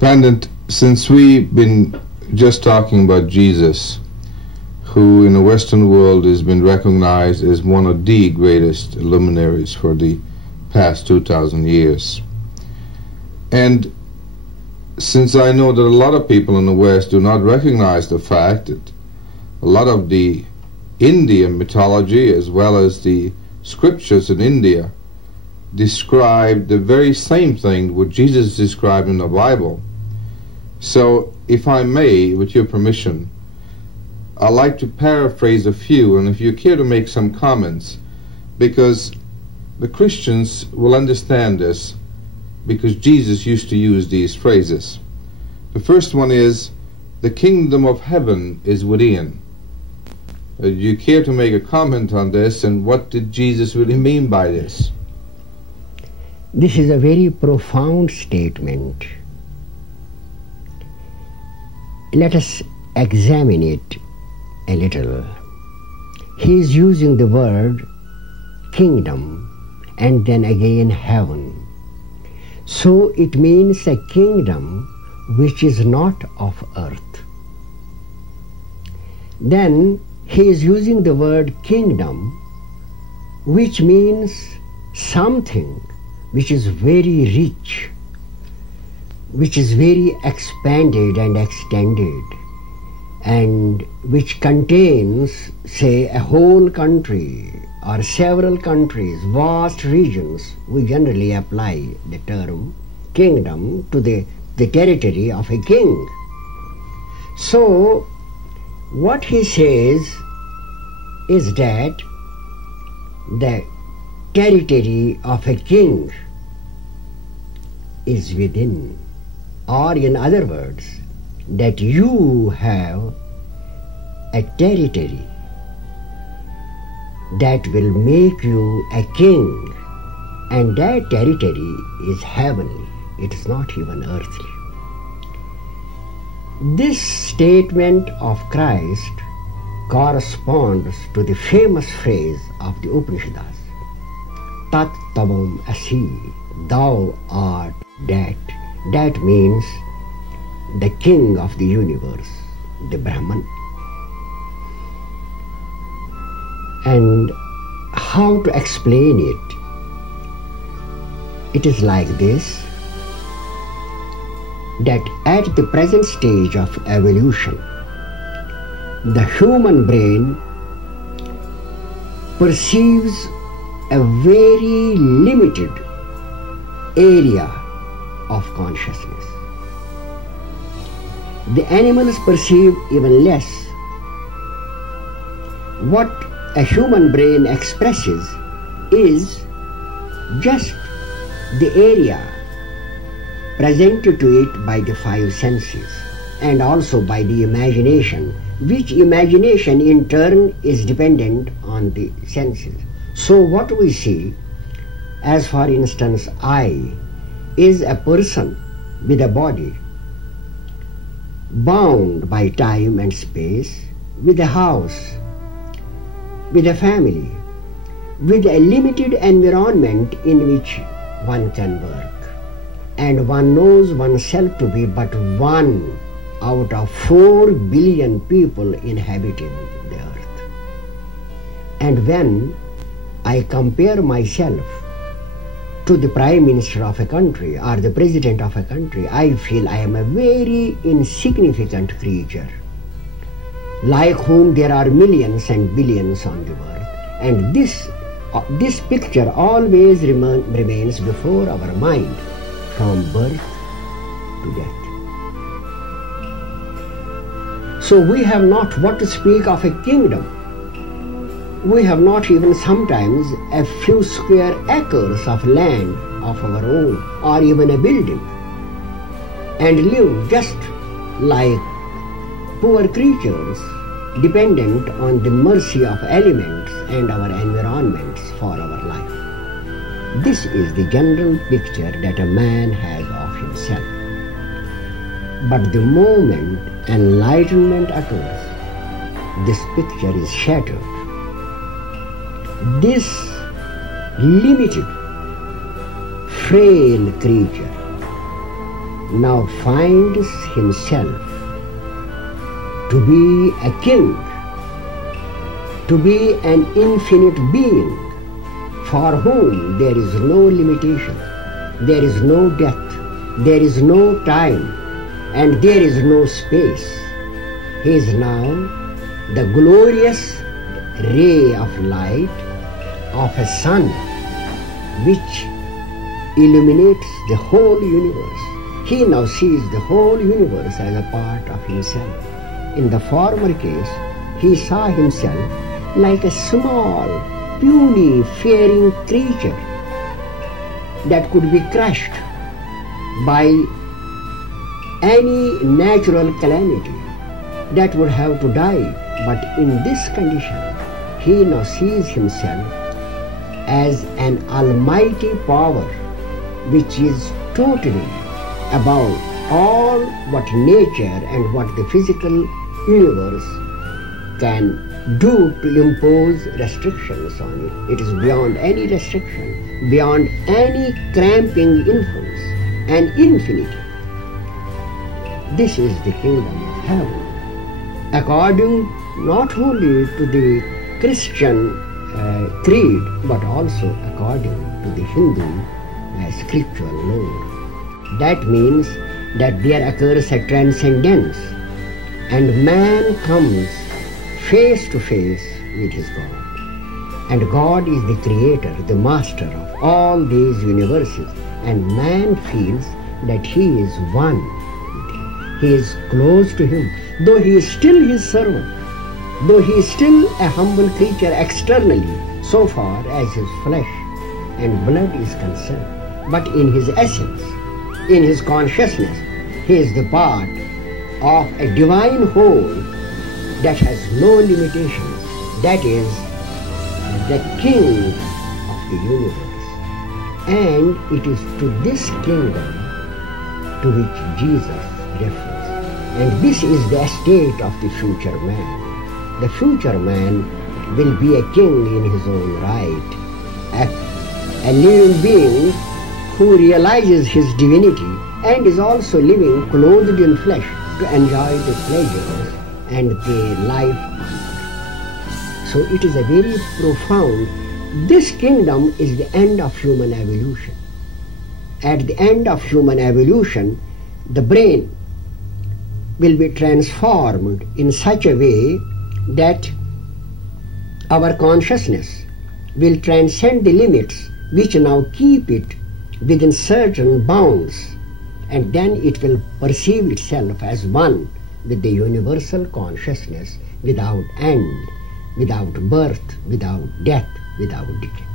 Pandit, since we've been just talking about Jesus, who in the Western world has been recognized as one of the greatest luminaries for the past 2,000 years, and since I know that a lot of people in the West do not recognize the fact that a lot of the Indian mythology as well as the scriptures in India describe the very same thing what Jesus described in the Bible. So, if I may, with your permission, I'd like to paraphrase a few, and if you care to make some comments, because the Christians will understand this, because Jesus used to use these phrases. The first one is, the kingdom of heaven is within. Do you care to make a comment on this, and what did Jesus really mean by this? This is a very profound statement. Let us examine it a little. He is using the word kingdom and then again heaven. So it means a kingdom which is not of earth. Then he is using the word kingdom, which means something which is very rich, which is very expanded and extended, and which contains, say, a whole country or several countries, vast regions. We generally apply the term kingdom to the territory of a king. So, what he says is that the territory of a king is within. Or in other words, that you have a territory that will make you a king, and that territory is heavenly. It is not even earthly. This statement of Christ corresponds to the famous phrase of the Upanishads, Tat Tavam Asi, thou art that. That means the king of the universe, the Brahman. And how to explain it? It is like this, that at the present stage of evolution, the human brain perceives a very limited area of consciousness. The animals perceive even less. What a human brain expresses is just the area presented to it by the five senses and also by the imagination, which imagination in turn is dependent on the senses. So what we see, as for instance, I is a person with a body bound by time and space, with a house, with a family, with a limited environment in which one can work. And one knows oneself to be but one out of 4 billion people inhabiting the earth. And when I compare myself to the Prime Minister of a country or the President of a country, I feel I am a very insignificant creature, like whom there are millions and billions on the earth. And this picture always remains before our mind from birth to death. So we have not what to speak of a kingdom. We have not even sometimes a few square acres of land of our own, or even a building, and live just like poor creatures dependent on the mercy of elements and our environments for our life. This is the general picture that a man has of himself. But the moment enlightenment occurs, this picture is shattered. This limited, frail creature now finds himself to be a king, to be an infinite being for whom there is no limitation, there is no death, there is no time, and there is no space. He is now the glorious ray of light of a sun which illuminates the whole universe. He now sees the whole universe as a part of himself. In the former case, he saw himself like a small, puny, fearing creature that could be crushed by any natural calamity, that would have to die. But in this condition, he now sees himself as an almighty power which is totally above all what nature and what the physical universe can do to impose restrictions on it. It is beyond any restriction, beyond any cramping influence, and infinity. This is the kingdom of heaven, according not only to the Christian creed, but also according to the Hindu scriptural lore. That means that there occurs a transcendence, and man comes face to face with his God. And God is the creator, the master of all these universes, and man feels that he is one with him. He is close to him, though he is still his servant, though he is still a humble creature externally, so far as his flesh and blood is concerned. But in his essence, in his consciousness, he is the part of a divine whole that has no limitations. That is the king of the universe. And it is to this kingdom to which Jesus refers. And this is the estate of the future man. The future man will be a king in his own right, a living being who realizes his divinity and is also living clothed in flesh to enjoy the pleasures and the life on earth. So it is a very profound, this kingdom is the end of human evolution. At the end of human evolution, the brain will be transformed in such a way that our consciousness will transcend the limits which now keep it within certain bounds, and then it will perceive itself as one with the universal consciousness, without end, without birth, without death, without decay.